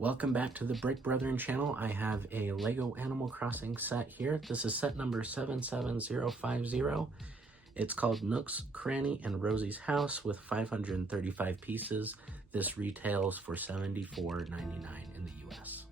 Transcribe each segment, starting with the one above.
Welcome back to the Brick Brethren channel. I have a Lego Animal Crossing set here. This is set number 77050. It's called Nooks, Cranny, and Rosie's House with 535 pieces. This retails for $74.99 in the US.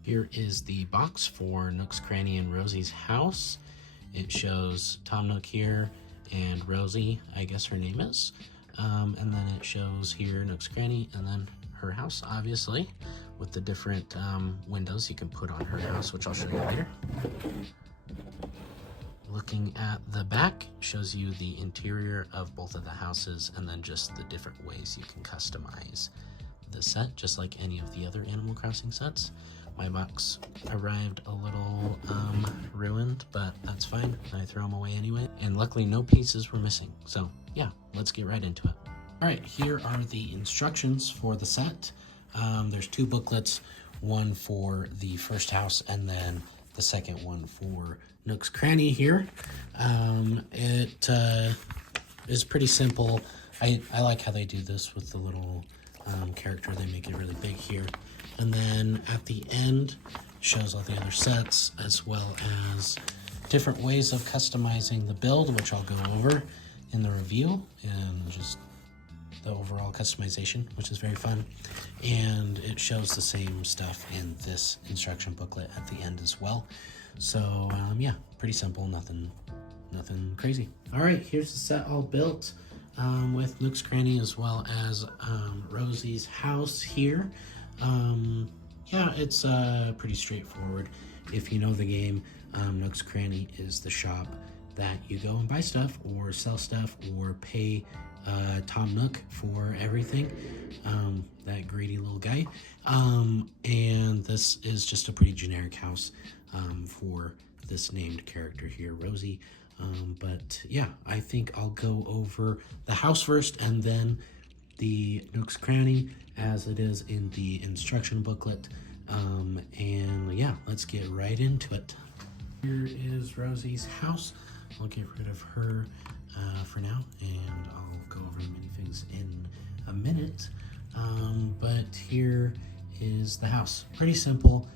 Here is the box for Nooks, Cranny, and Rosie's House. It shows Tom Nook here and Rosie, I guess her name is. And then it shows here Nooks, Cranny, and then her house, obviously, with the different windows you can put on her house, which I'll show you later. Looking at the back shows you the interior of both of the houses and then just the different ways you can customize the set, just like any of the other Animal Crossing sets. My box arrived a little ruined, but that's fine. I throw them away anyway. And luckily no pieces were missing. So yeah, let's get right into it. All right, here are the instructions for the set. There's two booklets, one for the first house and then the second one for Nook's Cranny here. It is pretty simple. I like how they do this with the little character. They make it really big here. And then at the end, shows all the other sets as well as different ways of customizing the build, which I'll go over in the review, and just the overall customization, which is very fun. And it shows the same stuff in this instruction booklet at the end as well. So yeah, pretty simple, nothing crazy. All right, here's the set all built with Nook's Cranny as well as Rosie's house here. Yeah, it's pretty straightforward. If you know the game, Nook's Cranny is the shop that you go and buy stuff or sell stuff or pay Tom Nook for everything, that greedy little guy. And this is just a pretty generic house for this named character here, Rosie. But yeah, I think I'll go over the house first and then the Nook's Cranny as it is in the instruction booklet. And yeah, let's get right into it. Here is Rosie's house. I'll get rid of her for now, and I'll go over the minifigs in a minute. But here is the house. Pretty simple.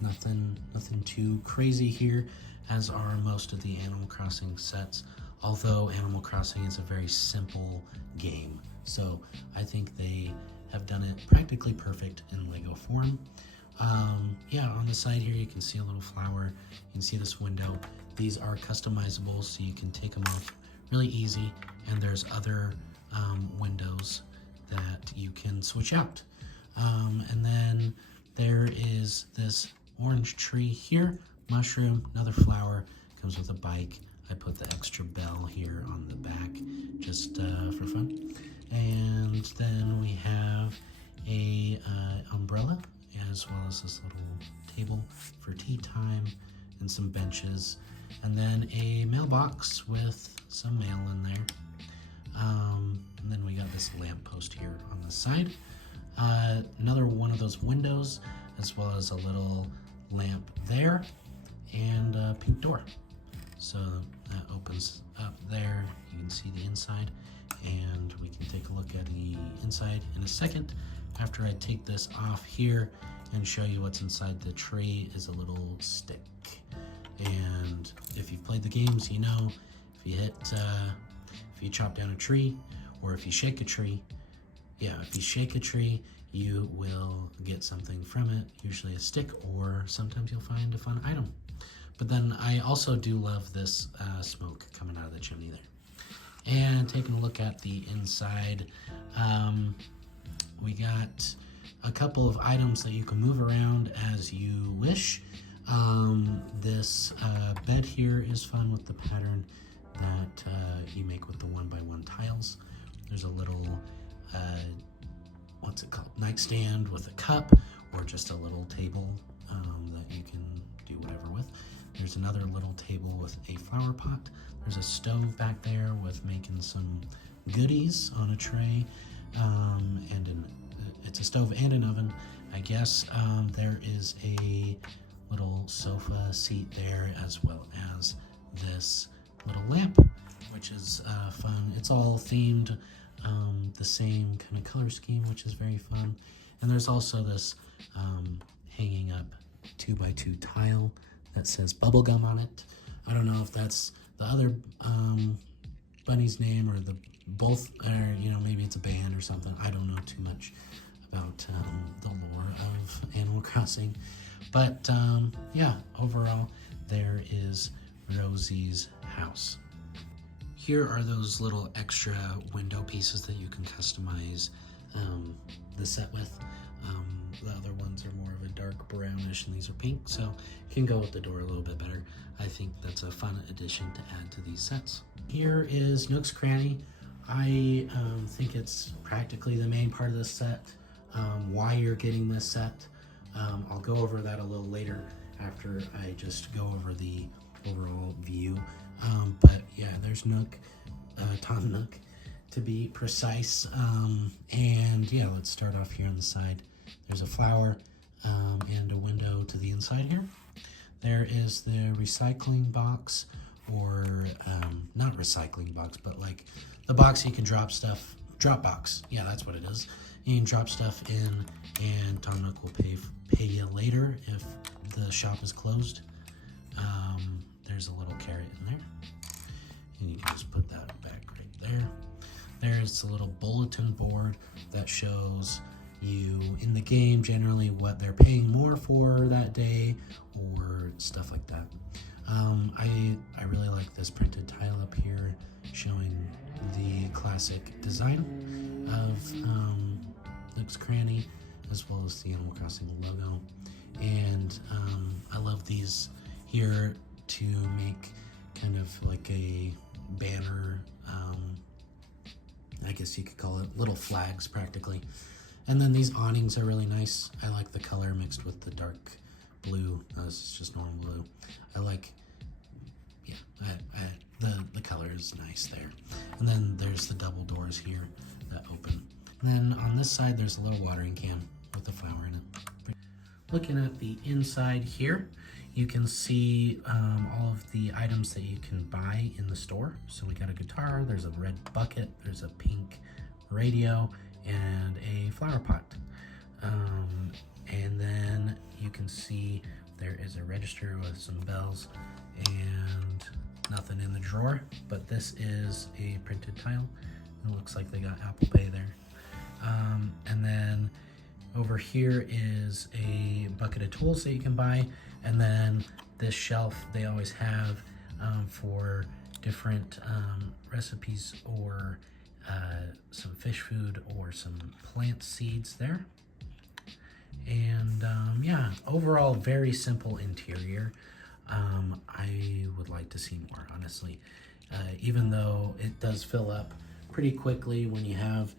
Nothing too crazy here, as are most of the Animal Crossing sets. Although Animal Crossing is a very simple game, so I think they have done it practically perfect in Lego form. Yeah, on the side here you can see a little flower. You can see this window. These are customizable, so you can take them off really easy. And there's other windows that you can switch out. And then there is this orange tree here, mushroom, another flower, comes with a bike. I put the extra bell here on the back just for fun. And then we have a umbrella, as well as this little table for tea time and some benches, and then a mailbox with some mail in there. And then we got this lamp post here on the side. Another one of those windows, as well as a little lamp there, and a pink door. So that opens up there. You can see the inside, and we can take a look at the inside in a second. After I take this off here and show you what's inside the tree is a little stick. And if you've played the games, you know, if you chop down a tree, or if you shake a tree, you will get something from it, usually a stick, or sometimes you'll find a fun item. But then I also do love this smoke coming out of the chimney there. And taking a look at the inside, we got a couple of items that you can move around as you wish. This bed here is fun with the pattern that you make with the 1x1 tiles. There's a little, what's it called, nightstand with a cup, or just a little table that you can do whatever with. There's another little table with a flower pot. There's a stove back there with making some goodies on a tray, and it's a stove and an oven, I guess. There is a little sofa seat there, as well as this little lamp, which is fun. It's all themed the same kind of color scheme, which is very fun. And there's also this hanging up 2x2 tile that says bubblegum on it. I don't know if that's the other bunny's name or the both, or you know, maybe it's a band or something. I don't know too much about the lore of Animal Crossing, but yeah, overall there is Rosie's house. Here are those little extra window pieces that you can customize the set with. The other ones are more of a dark brownish and these are pink, so you can go with the door a little bit better. I think that's a fun addition to add to these sets. Here is Nook's Cranny. I think it's practically the main part of this set. Why you're getting this set, I'll go over that a little later after I just go over the overall view. But yeah, there's Nook, Tom Nook to be precise. And yeah, let's start off here on the side. There's a flower and a window to the inside here. There is the recycling box, or not recycling box, but like the box you can drop stuff, drop box. Yeah, that's what it is. You can drop stuff in and Tom Nook will pay you later if the shop is closed. There's a little carrot in there. And you can just put that back right there. There's a little bulletin board that shows you in the game generally what they're paying more for that day or stuff like that. I really like this printed tile up here showing the classic design of Nook's Cranny as well as the Animal Crossing logo. And I love these here to make kind of like a banner, I guess you could call it little flags practically. And then these awnings are really nice. I like the color mixed with the dark blue. This is just normal blue. I like, yeah, the color is nice there. And then there's the double doors here that open. And then on this side, there's a little watering can with a flower in it. Looking at the inside here, you can see all of the items that you can buy in the store. So we got a guitar, there's a red bucket, there's a pink radio, and a flower pot. And then you can see there is a register with some bells and nothing in the drawer, but this is a printed tile. It looks like they got Apple Pay there. And then over here is a bucket of tools that you can buy, and then this shelf they always have for different recipes or some fish food or some plant seeds there. And yeah, overall very simple interior. I would like to see more, honestly, even though it does fill up pretty quickly when you have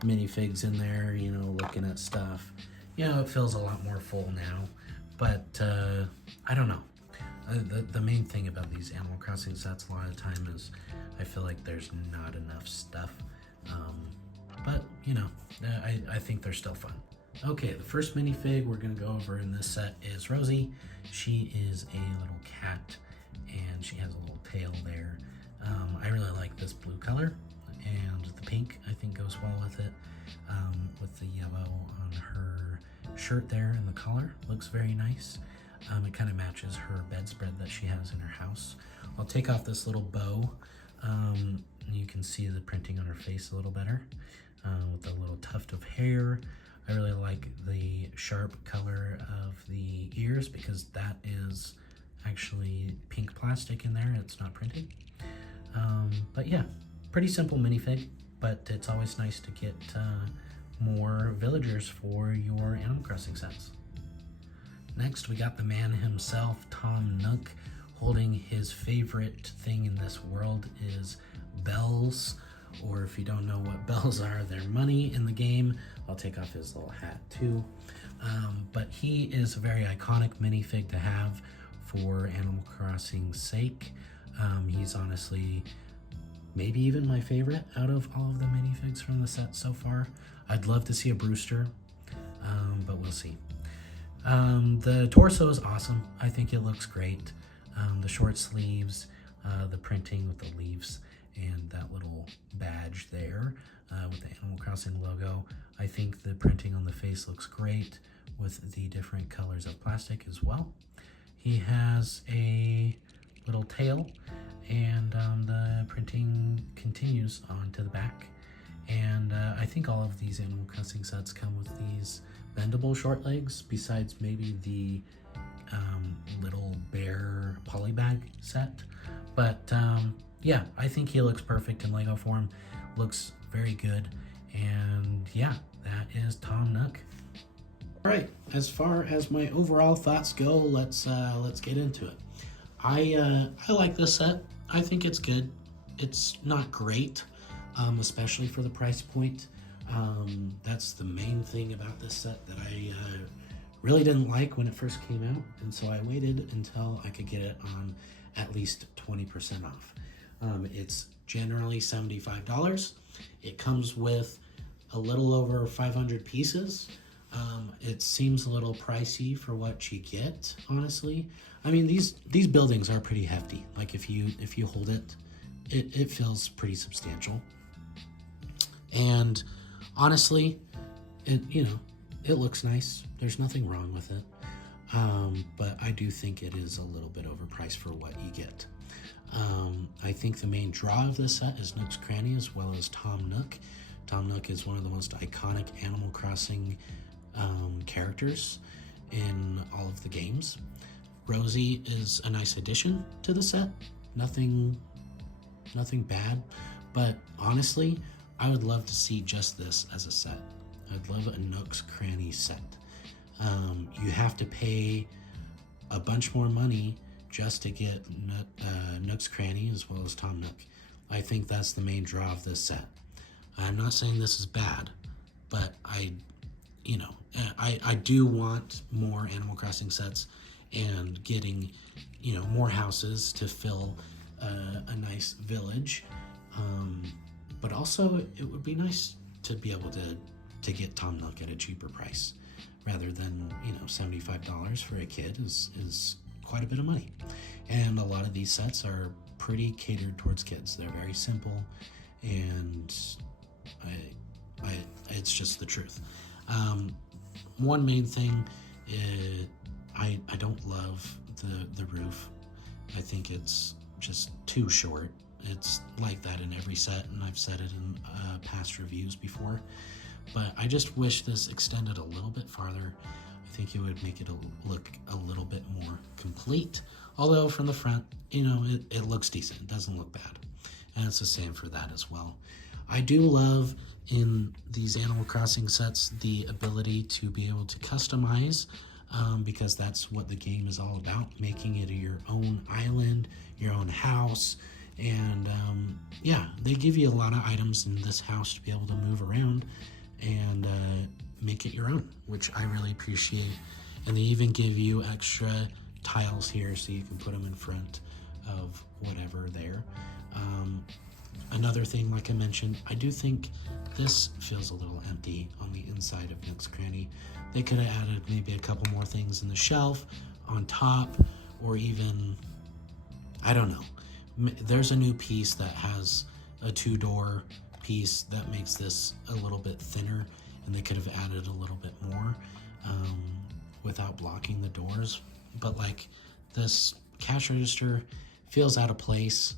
minifigs in there, you know, looking at stuff. You know, it feels a lot more full now, but I don't know. The main thing about these Animal Crossing sets a lot of the time is I feel like there's not enough stuff. But, you know, I think they're still fun. Okay, the first minifig we're going to go over in this set is Rosie. She is a little cat, and she has a little tail there. I really like this blue color, and the pink I think goes well with it, with the yellow on her shirt there, and the collar looks very nice. It kind of matches her bedspread that she has in her house. I'll take off this little bow. You can see the printing on her face a little better, with a little tuft of hair. I really like the sharp color of the ears because that is actually pink plastic in there. It's not printed. But yeah, pretty simple minifig, but it's always nice to get more villagers for your Animal Crossing sets. Next, we got the man himself, Tom Nook, holding his favorite thing in this world is bells, or if you don't know what bells are, they're money in the game. I'll take off his little hat too. But he is a very iconic minifig to have for Animal Crossing's sake. He's honestly maybe even my favorite out of all of the minifigs from the set so far. I'd love to see a Brewster, but we'll see. The torso is awesome. I think it looks great. The short sleeves, the printing with the leaves, and that little badge there. with the Animal Crossing logo. I think the printing on the face looks great with the different colors of plastic as well. He has a little tail, and the printing continues onto the back. And I think all of these Animal Crossing sets come with these bendable short legs, besides maybe the little bear polybag set. But yeah, I think he looks perfect in Lego form. Looks very good. And yeah, that is Tom Nook. All right, as far as my overall thoughts go, let's get into it. I like this set. I think it's good. It's not great, especially for the price point. That's the main thing about this set that I really didn't like when it first came out, and so I waited until I could get it on at least 20% off. It's generally $75. It comes with a little over 500 pieces. It seems a little pricey for what you get, honestly. I mean, these buildings are pretty hefty. Like if you hold it, it feels pretty substantial. And honestly, it looks nice. There's nothing wrong with it. But I do think it is a little bit overpriced for what you get. I think the main draw of this set is Nook's Cranny as well as Tom Nook. Tom Nook is one of the most iconic Animal Crossing characters in all of the games. Rosie is a nice addition to the set. Nothing bad, but honestly, I would love to see just this as a set. I'd love a Nook's Cranny set. You have to pay a bunch more money just to get Nook's Cranny as well as Tom Nook. I think that's the main draw of this set. I'm not saying this is bad, but I do want more Animal Crossing sets and getting, more houses to fill a nice village. But also, it would be nice to be able to get Tom Nook at a cheaper price, rather than $75 for a kid is quite a bit of money. And a lot of these sets are pretty catered towards kids. They're very simple, and it's just the truth. One main thing is I don't love the roof. I think it's just too short. It's like that in every set, and I've said it in past reviews before. But I just wish this extended a little bit farther. I think it would make it look a little bit more complete. Although from the front, it looks decent. It doesn't look bad. And it's the same for that as well. I do love in these Animal Crossing sets the ability to be able to customize, because that's what the game is all about, making it your own island, your own house. And yeah, they give you a lot of items in this house to be able to move around and make it your own, which I really appreciate. And they even give you extra tiles here so you can put them in front of whatever there. Another thing, like I mentioned, I do think this feels a little empty on the inside of Nook's Cranny. They could have added maybe a couple more things in the shelf, on top, or even, I don't know. There's a new piece that has a 2-door piece that makes this a little bit thinner, and they could have added a little bit more without blocking the doors. But like, this cash register feels out of place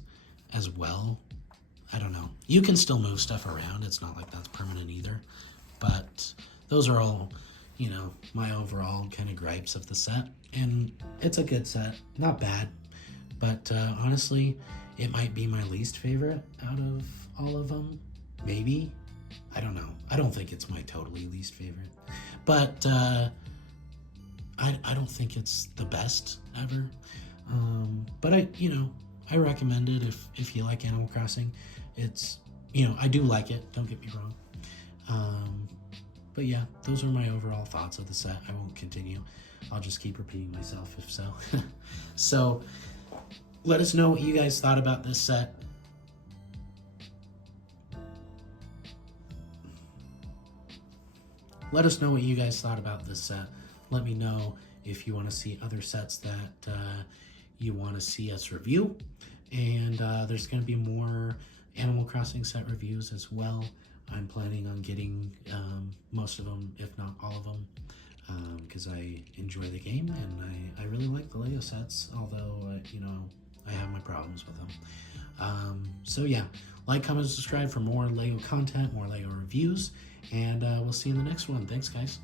as well. I don't know. You can still move stuff around. It's not like that's permanent either. But those are all, my overall kind of gripes of the set. And it's a good set. Not bad. But honestly, it might be my least favorite out of all of them. Maybe. I don't know. I don't think it's my totally least favorite. But I don't think it's the best ever. But I recommend it if you like Animal Crossing. It's, I do like it. Don't get me wrong. But yeah, those are my overall thoughts of the set. I won't continue. I'll just keep repeating myself if so. So let us know what you guys thought about this set. Let us know what you guys thought about this set. Let me know if you want to see other sets that you want to see us review. And there's going to be more Animal Crossing set reviews as well. I'm planning on getting most of them, if not all of them, because I enjoy the game and I really like the Lego sets, although, you know, I have my problems with them. So yeah, like, comment, subscribe for more Lego content, more Lego reviews, and we'll see you in the next one. Thanks, guys.